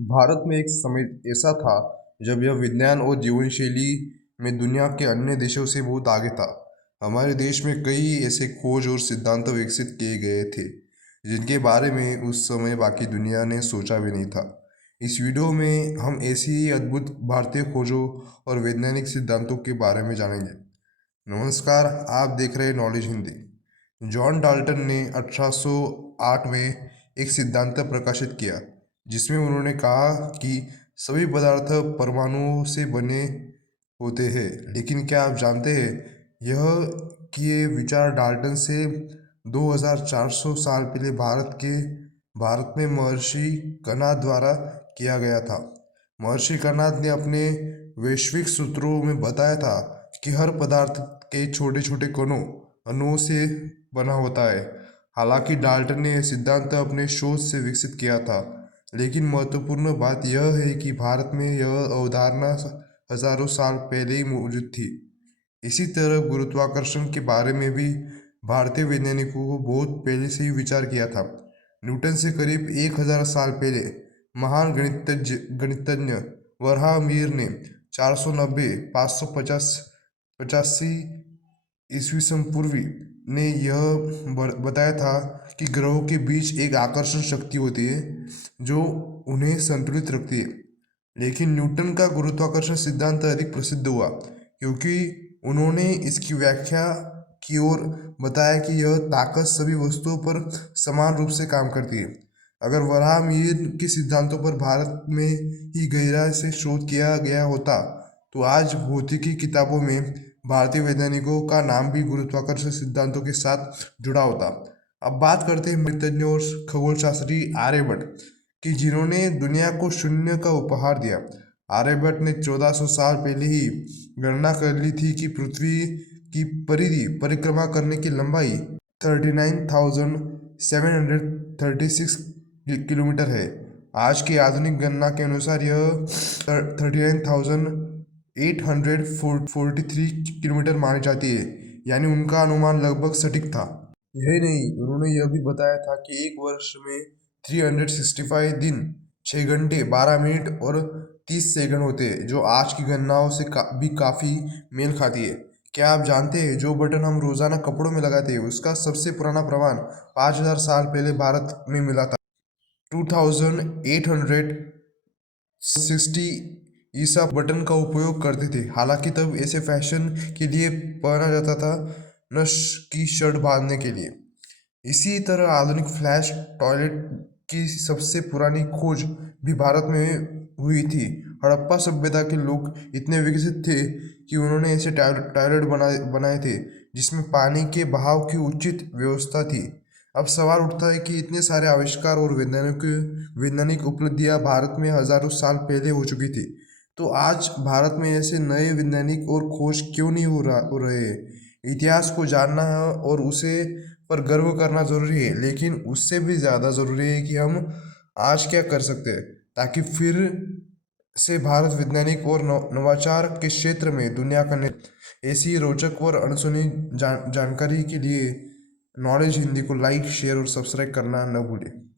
भारत में एक समय ऐसा था जब यह विज्ञान और जीवन शैली में दुनिया के अन्य देशों से बहुत आगे था। हमारे देश में कई ऐसे खोज और सिद्धांत विकसित किए गए थे जिनके बारे में उस समय बाकी दुनिया ने सोचा भी नहीं था। इस वीडियो में हम ऐसी ही अद्भुत भारतीय खोजों और वैज्ञानिक सिद्धांतों के बारे में जानेंगे। नमस्कार, आप देख रहे हैं नॉलेज हिंदी। जॉन डाल्टन ने 1808 में एक सिद्धांत प्रकाशित किया जिसमें उन्होंने कहा कि सभी पदार्थ परमाणुओं से बने होते हैं। लेकिन क्या आप जानते हैं यह कि ये विचार डाल्टन से 2400 साल पहले भारत में महर्षि कणाद द्वारा किया गया था। महर्षि कणाद ने अपने वैश्विक सूत्रों में बताया था कि हर पदार्थ के छोटे छोटे कणों अणुओं से बना होता है। हालांकि डाल्टन ने यह सिद्धांत अपने शोध से विकसित किया था, लेकिन महत्वपूर्ण बात यह है कि भारत में यह अवधारणा हजारों साल पहले ही मौजूद थी। इसी तरह गुरुत्वाकर्षण के बारे में भी भारतीय वैज्ञानिकों को बहुत पहले से ही विचार किया था। न्यूटन से करीब 1000 साल पहले महान गणितज्ञ वराहमिहिर ने 490 550 85 ईस्वी सन पूर्वी ने यह बताया था कि ग्रहों के बीच एक आकर्षण शक्ति होती है जो उन्हें संतुलित रखती है। लेकिन न्यूटन का गुरुत्वाकर्षण सिद्धांत अधिक प्रसिद्ध हुआ क्योंकि उन्होंने इसकी व्याख्या की और बताया कि यह ताकत सभी वस्तुओं पर समान रूप से काम करती है। अगर वराहमिहिर के सिद्धांतों पर भारत में ही गहराई से शोध किया गया होता तो आज भौतिकी किताबों में भारतीय वैज्ञानिकों का नाम भी गुरुत्वाकर्षण सिद्धांतों के साथ जुड़ा होता। अब बात करते हैं गणितज्ञ और खगोलशास्त्री आर्यभट्ट कि जिन्होंने दुनिया को शून्य का उपहार दिया। आर्यभट्ट ने 1400 साल पहले ही गणना कर ली थी कि पृथ्वी की परिधि परिक्रमा करने की लंबाई 39,736 किलोमीटर है। आज की आधुनिक गणना के अनुसार यह 39,843 किलोमीटर मानी जाती है, यानी उनका अनुमान लगभग सटीक था। यही नहीं, उन्होंने यह भी बताया था कि एक वर्ष में 365 दिन 6 घंटे 12 मिनट और 30 सेकंड होते हैं, जो आज की गणनाओं से भी काफ़ी मेल खाती है। क्या आप जानते हैं जो बटन हम रोजाना कपड़ों में लगाते हैं उसका सबसे पुराना प्रमाण 5000 साल पहले भारत में मिला था। 2860 ईसा बटन का उपयोग करते थे। हालांकि तब ऐसे फैशन के लिए पहना जाता था, न की शर्ट बांधने के लिए। इसी तरह आधुनिक फ्लैश टॉयलेट की सबसे पुरानी खोज भी भारत में हुई थी। हड़प्पा सभ्यता के लोग इतने विकसित थे कि उन्होंने ऐसे टॉयलेट बनाए थे जिसमें पानी के बहाव की उचित व्यवस्था थी। अब सवाल उठता है कि इतने सारे आविष्कार और वैज्ञानिक उपलब्धियां भारत में हजारों साल पहले हो चुकी थी, तो आज भारत में ऐसे नए वैज्ञानिक और खोज क्यों नहीं हो रहे हैं। इतिहास को जानना है और उसे पर गर्व करना जरूरी है, लेकिन उससे भी ज़्यादा ज़रूरी है कि हम आज क्या कर सकते हैं ताकि फिर से भारत वैज्ञानिक और नवाचार के क्षेत्र में दुनिया का ऐसी रोचक और अनसुनी जानकारी के लिए नॉलेज हिंदी को लाइक, शेयर और सब्सक्राइब करना न भूलें।